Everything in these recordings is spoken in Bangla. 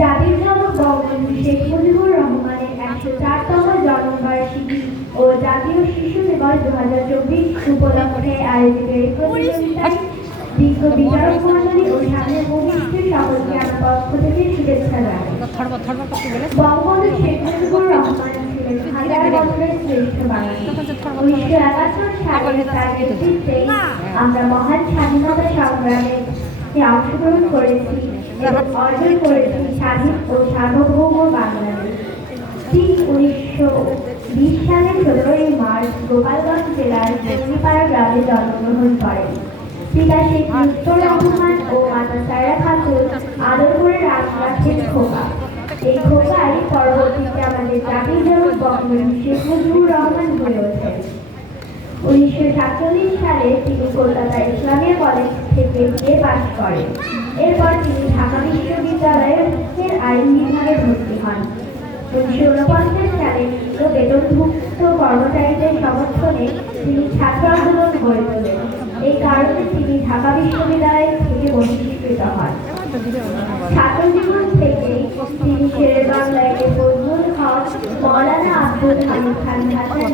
জাতির জনক বঙ্গবন্ধু শেখ মুজিবুর রহমানের একশো চারতম জন্মবার্ষিকী ও জাতীয় শিশু দিবস দু হাজার চব্বিশ উপলক্ষে আয়োজিত এই প্রতিযোগিতায় বিজ্ঞ বিচারক মন্ডলী ও সামনের ভবিষ্যতের সকলকে আমার পক্ষ থেকে শুভেচ্ছা জানাই। বঙ্গবন্ধু শেখ মুজিবুর রহমান ছিলেন হাজার বছরের শ্রেষ্ঠ বাঙালি। উনিশশো একাত্তর সালে তার নেতৃত্বে আমরা মহান স্বাধীনতা সংগ্রামে অংশগ্রহণ করেছি অর্জন করেছি স্বাধীন ও সার্বভৌম বাংলাদেশ। উনিশশো বিশ সালের সতেরোই মার্চ গোপালগঞ্জ জেলার জঙ্গিপাড়া গ্রামে জন্মগ্রহণ করেন পিতা শেখ মুজিবুর রহমান ও মাতা সায়রা খাতুন আদর করে রাখ রাখেন খোকা। এই খোকাই পরবর্তীতে আমাদের জাতির জনক বঙ্গবন্ধু শেখ মুজিবুর রহমান হয়ে ওঠেন। উনিশশো সাতচল্লিশ সালে তিনি Kolkata Islamia college BA pass করেন এরপর তিনি ঢাকা বিশ্ববিদ্যালয়ের আইন বিভাগে ভর্তি হন। উনিশশো উনপঞ্চাশ সালে নিম্ন বেতনভুক্ত কর্মচারীদের সমর্থনে তিনি ছাত্র আন্দোলন গড়ে তোলেন। এই কারণে তিনি ঢাকা বিশ্ববিদ্যালয় থেকে বহিষ্কৃত হন। ছাত্র জীবন থেকে তিনি শেরে বাংলায় ফজলুল হক মৌলানা আব্দুল হামিদ খান হাসান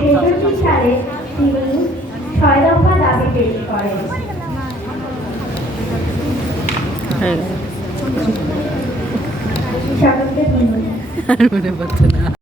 ছেষট্টি সালে তিনি ছয় দফা দাবি পেশ করেন সকলকে ধন্যবাদ